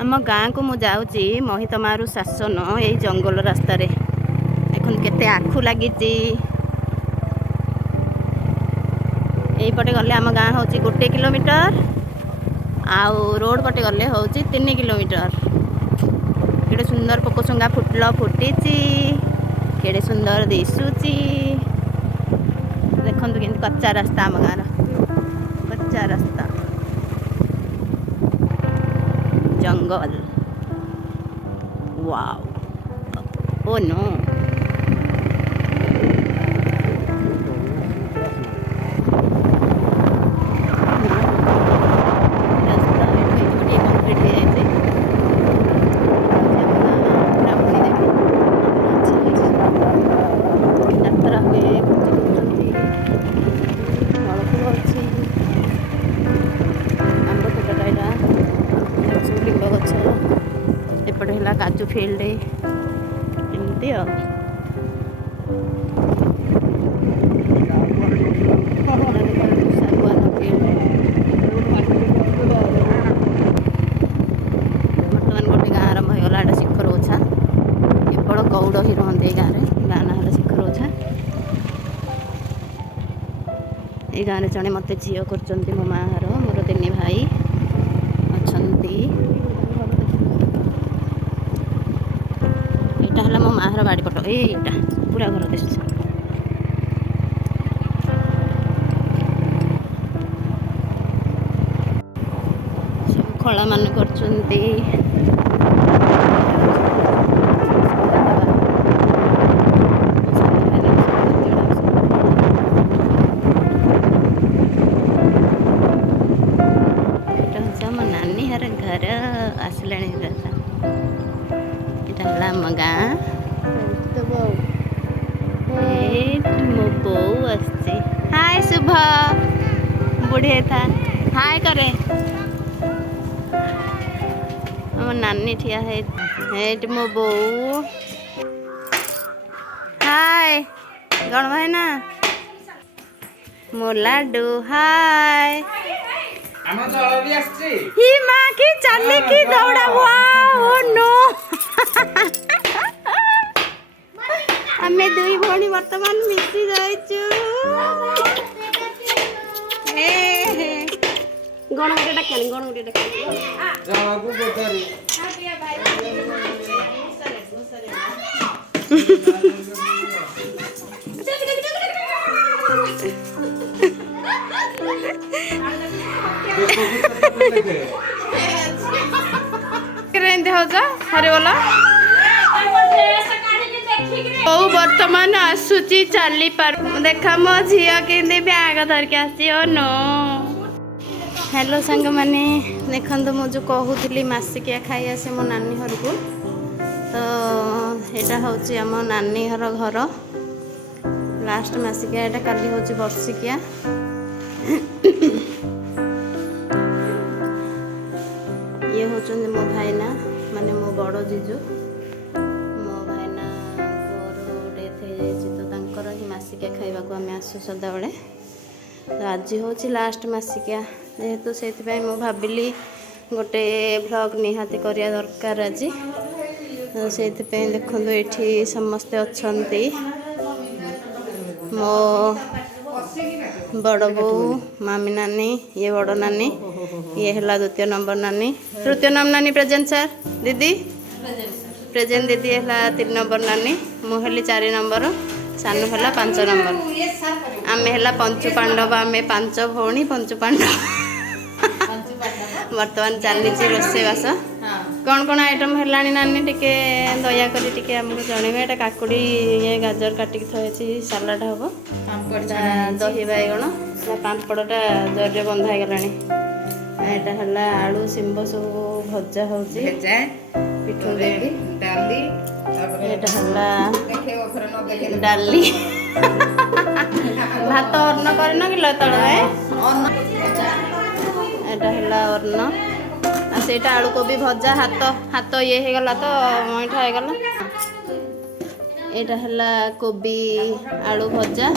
आम गाँ को मुझे महितमारू शासन यही जंगल रास्ता देखो केते आखु लगी यहीपटे गले आम गाँ हूँ 1 किलोमीटर आउ रोड पटे गले हूँ 3 किलोमीटर। केड़े सुंदर पोकोसंगा फुल फुटी केड़े सुंदर दिशुची देखो कि कच्चा रास्ता आम गाँव कच्चा रास्ता जंगल वाओ ओ नो काजू फील्ड एमती बर्तमान गोटे गाँव आरंभ होगा शिखर ओछा केवल गौड़ ही रही गाँव में गाँ ना शिखर ओछा ये गाँव में जड़े मत झील कर मो माँ घर मोर 3 भाई अच्छा है मो माँ बाड़ी पट यहीटा पूरा घर दिशु सब खला मान कर नानी हर घर आसला आम गाँ मो बो हाय शुभ बुढ़े था हाय करे हम नानी ठिया है मो बो हाय गण भाई ना मो लाडू हाय ही माँ की चली की दौड़ा ओ नो आमे 2 भणी वर्तमान मिसी जाइचु गण गोटे डाकनी गण गोटे डाकनी जावाकू बोतारी केरेंदे हो जा हरे बोला बर्तमान आसुची चली पार देखा मो झील के बैग धरिक आसी ओ नो हेलो सांग मैंने देखो मुझे कहूली मासिकिया खाई आसे मो नानी घर को तो यहाँ हूँ आम नानी घर घर लास्ट मासिकिया यहाँ काली हूँ वर्षिकिया ये हूँ मो भाईना माने मो बड़ जीजू मासिकिया खाइबा को आम आसु सदा बेले तो आज हूँ लास्ट मासिकिया जेहेतु से भाविली गोटे व्लॉग निहाती करिया दरकार आज तो से देखो ये समस्ते अच्छा मो बड़ बो मामी नानी ये बड़ नानी ये है 2 नंबर नानी 3 नंबर नानी प्रेजेंट सर दीदी प्रेजेंट दीदी है 3 नंबर नानी मुझे 4 नंबर सानू है 5 नंबर आमे है पंचु पांडव आमे 5 भौणी पंचु पांडव बर्तमान चली रोषेईबास कौन कौन आइटम है नानी टिके दया करी टिके हमको जनइबे एटा काकुड़ी ये गाजर काटिक थी सालाड हम दही बैगण पापड़टा जरे बंधा गलानी यहाँ है आलू शिंब सब भजा हो पिठू देवी डाली डाली भात अन्न करन कि तड़े एटा है अन्न से आलू कोबी भजा हाथ हाथ ये हो गला तो मईठा हो गला यहाँ है कोबी आलू भजा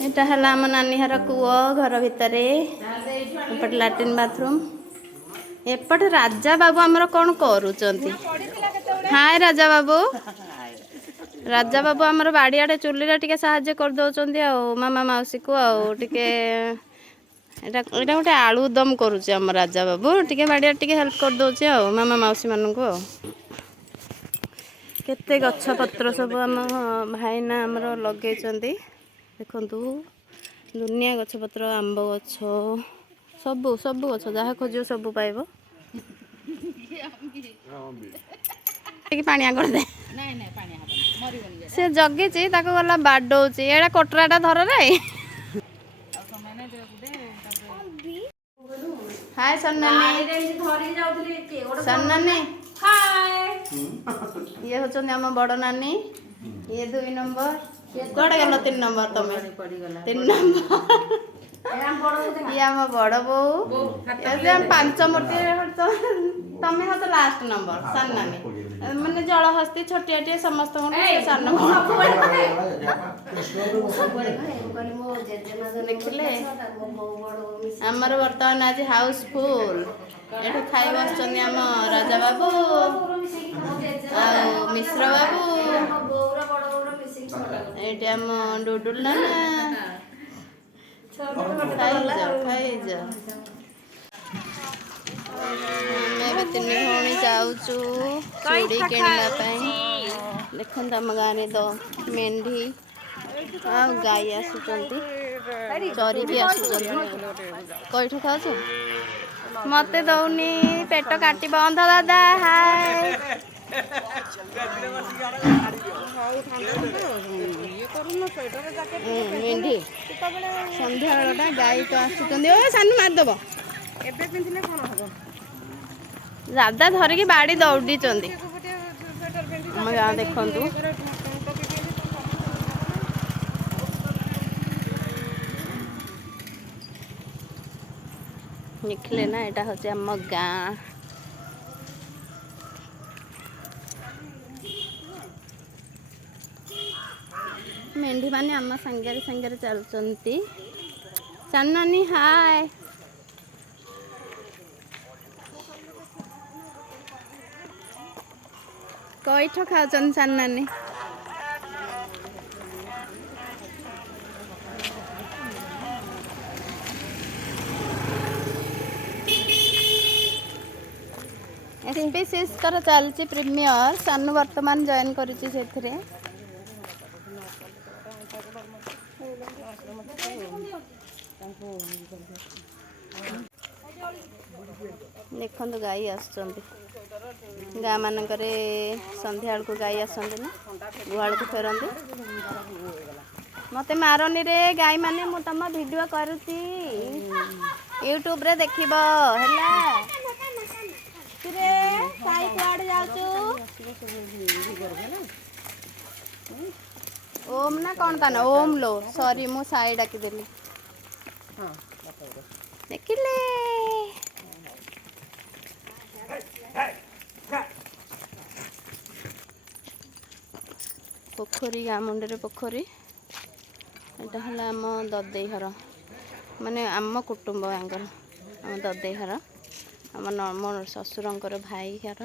यहाँ है आम नानी हर कूଅ घर भितर एपटे लाट्रिन बाथरूम एपटे राजा बाबू आमर कौन करुचंती हाय राजा बाबू आमर बाड़ियाडे चुली टिके साहाଯ୍य कर दउचंती आ मामा मौसी को टिके एटा गोटे आलू दम करुचे आम राजा बाबू टिके बाड़िया टिके हेल्प कर दउचे आ मामा मौसी मानन को केते गछ पत्र सब आम भाईना आमर लगेचंती देखंतु दुनिया गछ पत्र आंब गछ सबु सबु गछ जहाँ खोज सबु पाइब पानी कर दे से जगी गला बाडौची एड़ा कटराटा धर रे हाय सन्नानी सन्नानी ये होचंदी आम बड़ नानी ये 2 नंबर कड़े गल 3 नंबर तमे 3 नंबर ये आम बड़ बो ये हम 5 मूर्ति तमे हो तो लास्ट नंबर सन्नानी माने जल हस्ती छोटियाटे समस्त सान देखिले आमर बर्तमान आज हाउसफुल एठे खाई बसचंदी आम राजा बाबू आ मिश्र बाबू एटे आम डुडुल नाना खाई जा हमें 3 भौणी जाऊचु चूड़ी किणवा देखो आम गाँव तो मेंढी आ गाई आसुचंती चरी भी आसुचंती कईठ खाऊच मते दौनी पेट काटी बंद दादा हाय मेंढी संध्या गाई तो आसुचंती ओ सानू मारदब दादा धरिकी बाड़ी दौड़ी आम गाँ देखु देखिले ना यहाँ हूँ आम गाँ मेंढी माने आम सांगे सांगे चलुचंती सन्नानी हाय कईठ खाऊचन सन्नानी एसपीसीएस कर चलची प्रीमियर सानू वर्तमान जॉइन करिछि सेथिरे देखो गाई आसुचंती गाँ मानकरे संध्या को गाई आसती ना गुहाल को फेरती मते मारनी रे गाई माने मु तुम वीडियो करुची यूट्यूब रे देखिबो हैला रे साई कुआडे जाउचू ओम ना कौन ता ना ओम लो सॉरी मु साई डाकी देली देखिले पोखरी गाँ मुंडे पोखरी एटा हला आम ददेई घर माने आम कुटुंब आंकर आम ददेई घर आम मो ससुरंकर भाई घर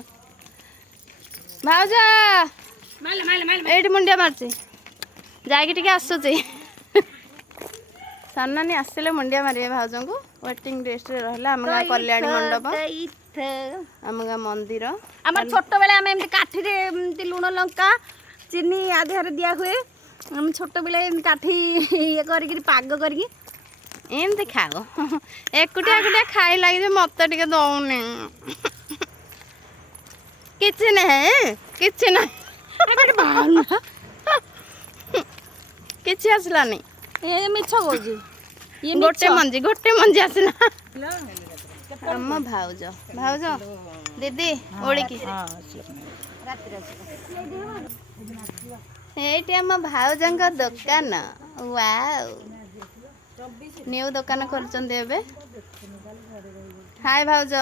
भाउजा एठी मुंडिया मारची जाके टिके आसुची सन्नानी आसिले मुंडिया मारे भाउजों को वेटिंग लिस्ट रे रहला आम गाँ कल्याणी मंडप आम गाँ मंदिर आम छोट बेले आम एमती काठी रे लुण लंका चीनी आधार दिया हुए हम छोट बेले काठी ये करके पाग करके एमती खाओ एकुटिया एकुटिया खाई लगे मत टे दौनी किसी नहीं किसी नहीं किसी आसलानी ये मिछ कहूँ गोटे मंजी आसला आम भाउज भाउज दीदी ओळिकी एटी आम भाउजंग दुकान वाओ न्यू दुकान खोलचंदे एबे हाय भाउज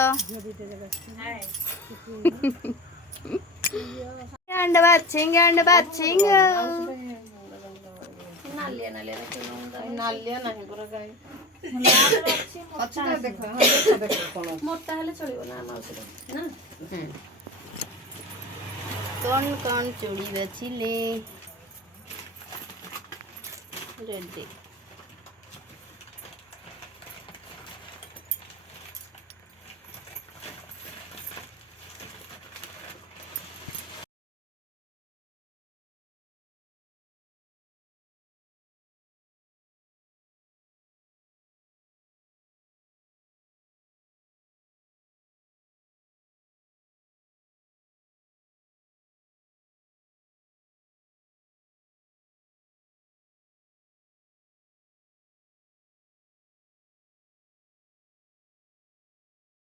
अंड बाचिंग नालिया नालिया नहीं पूरा गाय अच्छे ମୋଟା ହେଲେ ଚଳିବ ନା ମାଉସୀର ନା कौन कौन चूड़ी बचिले रेडी